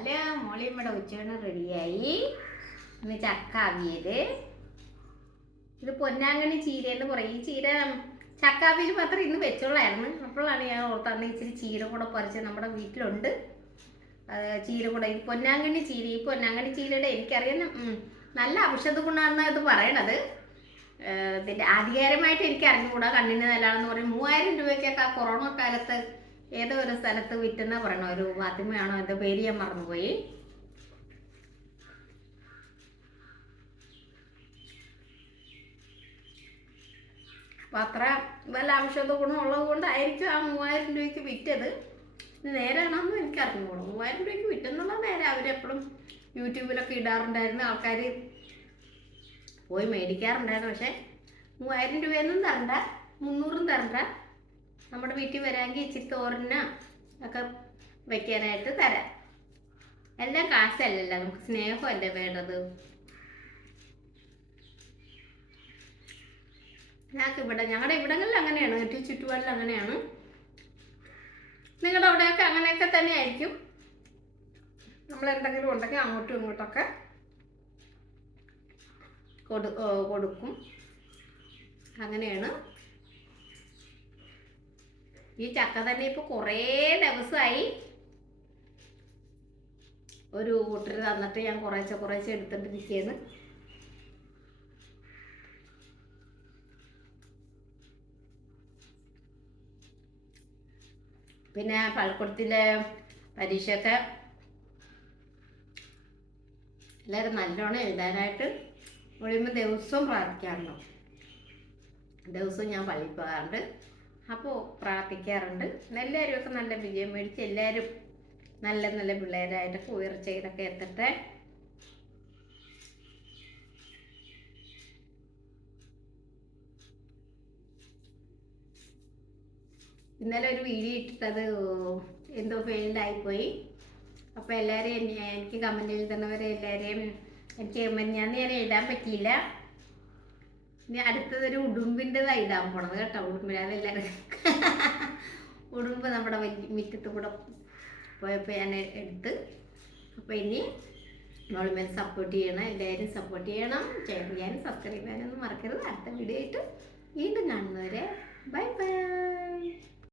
അല്ല മോളിയമ്മയുടെ ഉച്ചയൂണ് റെഡിയായി. ഇന്ന് ചക്ക അവിയല്. ഇത് പൊന്നാങ്കണ്ണി ചീര എന്ന് പറയും. ഈ ചീര ചക്ക അവിയൽ മാത്രം ഇന്ന് വെച്ചോളായിരുന്നു. അപ്പോഴാണ് ഞാൻ ഓർത്തന്ന് ഇച്ചിരി ചീര കൂടെ പറിച്ച് നമ്മുടെ വീട്ടിലുണ്ട്. ചീര കൂടെ ഈ പൊന്നാങ്കണ്ണി ചീര. ഈ പൊന്നാങ്കണ്ണി ചീരയുടെ എനിക്കറിയുന്ന നല്ല ഔഷധ ഗുണമെന്നാണ് ഇത് പറയണത്. ഇതിൻ്റെ ആധികാരികമായിട്ട് എനിക്ക് അറിഞ്ഞുകൂടാ. കണ്ണിന് നല്ലതാണെന്ന് പറയും. 3000 രൂപയ്ക്കൊക്കെ ആ കൊറോണ കാലത്ത് ഏതോ ഒരു സ്ഥലത്ത് വിറ്റെന്നാ പറയണ. ഒരു ഫാത്തിമയാണോ എൻ്റെ പേര് ഞാൻ മറന്നുപോയി. അപ്പം അത്ര വല്ല ഔഷധ ഗുണം ഉള്ളത് കൊണ്ടായിരിക്കും ആ 3000 രൂപയ്ക്ക് വിറ്റത്. നേരാണെന്നും എനിക്ക് അറിഞ്ഞുകൂടും. 3000 രൂപയ്ക്ക് വിറ്റെന്നുള്ളത് നേരെ. അവരെപ്പോഴും യൂട്യൂബിലൊക്കെ ഇടാറുണ്ടായിരുന്നു. ആൾക്കാർ പോയി മേടിക്കാറുണ്ടായിരുന്നു. പക്ഷേ 3000 രൂപയൊന്നും തരണ്ട, 300 തരണ്ട. നമ്മുടെ വീട്ടിൽ വരാമെങ്കിൽ ഇച്ചിരി തോരന ഒക്കെ വയ്ക്കാനായിട്ട് തരാം. എല്ലാം കാശല്ലല്ലോ, നമുക്ക് സ്നേഹമല്ലേ വേണ്ടത്. ഞങ്ങളുടെ ഇവിടങ്ങളിൽ അങ്ങനെയാണ്. ചുറ്റുപാടിൽ അങ്ങനെയാണ്. നിങ്ങളുടെ അവിടെയൊക്കെ അങ്ങനെയൊക്കെ തന്നെ ആയിരിക്കും. നമ്മളെന്തെങ്കിലും ഉണ്ടെങ്കിൽ അങ്ങോട്ടും ഇങ്ങോട്ടൊക്കെ കൊടുക്കും. അങ്ങനെയാണ്. ഈ ചക്ക തന്നെ ഇപ്പോൾ കുറേ ദിവസമായി ഒരു കൂട്ടർ തന്നിട്ട് ഞാൻ കുറേശ്ശെ എടുത്തിട്ടിരിക്കുകയാണ്. പിന്നെ പള്ളിക്കൂടത്തിലെ പരീക്ഷയൊക്കെ എല്ലാവരും നല്ലോണം എഴുതാനായിട്ട് ഒഴിയുമ്പോൾ ദിവസവും പ്രാർത്ഥിക്കാറുണ്ട്. ദിവസവും ഞാൻ പള്ളിയിൽ പോകാറുണ്ട്. അപ്പോൾ പ്രാർത്ഥിക്കാറുണ്ട്. എല്ലാവരും നല്ല വിജയം മേടിച്ച് എല്ലാവരും നല്ല നല്ല പിള്ളേരായിട്ടൊക്കെ ഉയർച്ചയിലൊക്കെ എത്തട്ടെ. ഇന്നലെ ഒരു വീഡിയോ ഇട്ടിട്ടത് എന്തോ ഫെയിൽഡായിപ്പോയി. അപ്പോൾ എല്ലാവരെയും എനിക്ക് കമൻറ്റ് എഴുതുന്നവരെ എല്ലാവരെയും എനിക്ക് ഞാൻ എഴുതാൻ പറ്റിയില്ല. ഇനി അടുത്തതൊരു ഉടുമ്പിൻ്റെതാണ് ഇടാൻ പോണത് കേട്ടോ. ഉടുമ്പിന് അതെല്ലാവരും ഉടുമ്പ് നമ്മുടെ മുറ്റത്ത് കൂടെ പോയപ്പോൾ ഞാൻ എടുത്ത്. അപ്പോൾ ഇനി മോളിമേൽ സപ്പോർട്ട് ചെയ്യണം. എല്ലാവരും സപ്പോർട്ട് ചെയ്യണം. ഷെയർ ചെയ്യാനും സബ്സ്ക്രൈബ് ചെയ്യാനൊന്നും മറക്കരുത്. അടുത്ത വീഡിയോ ആയിട്ട് വീണ്ടും കാണുന്നവരെ ബൈ ബൈ.